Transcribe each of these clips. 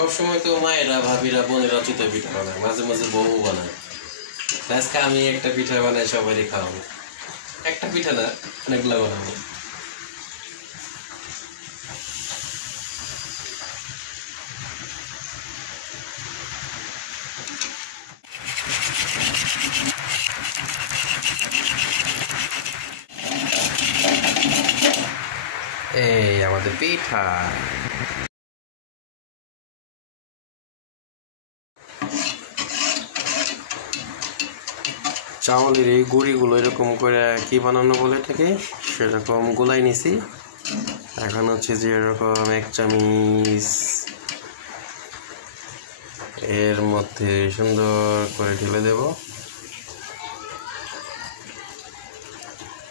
সবসময় তো মায়েরা ভাবিরা বোনেরা চিতই পিঠা বানায়, মাঝে মাঝে বউ বানায়। আজকে আমি একটা পিঠা বানাই সবারই খাওয়াবো। একটা পিঠা না, অনেকগুলো বানাবো। এই আমাদের পিঠা। চাউলের এই গুঁড়িগুলো এরকম করে কি বানানো বলে থাকে সেরকম গোলাই নিছি। এখন হচ্ছে যে এরকম 1 চামচ এর মধ্যে সুন্দর করে ঢেলে দেব।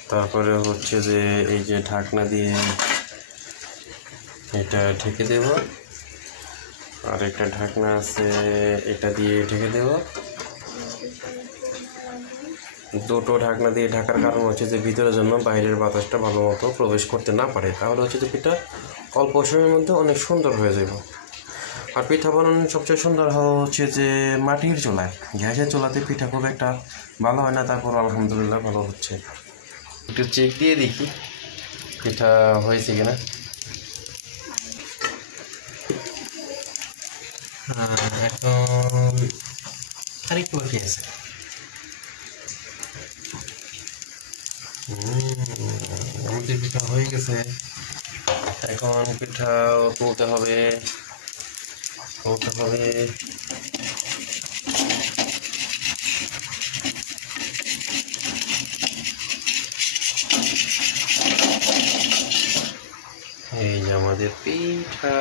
তারপরে হচ্ছে যে এই যে ঢাকনা দিয়ে এটা ঢেকে দেব, আর একটা ঢাকনা আছে এটা দিয়ে ঢেকে দেব। দুটো ঢাকনা দিয়ে ঢাকার কারণ হচ্ছে যে ভিতরের জন্য বাইরের বাতাসটা ভালো মতো প্রবেশ করতে না পারে, তাহলে হচ্ছে যে পিঠা অল্প সময়ের মধ্যে অনেক সুন্দর হয়ে যাবে। আর পিঠা বানানোর সবচেয়ে সুন্দর হচ্ছে যে মাটির চুলায়, গ্যাসের চুলাতে পিঠা খুব একটা ভালো হয় না। তারপর আলহামদুলিল্লাহ ভালো হচ্ছে। একটু চেক দিয়ে দেখি পিঠা হয়েছে কিনা। এখন আরেকটু বাকি আছে। আমাদের পিঠা হয়ে গেছে। এখন পিঠাও তুলতে হবে। এই যে আমাদের পিঠা।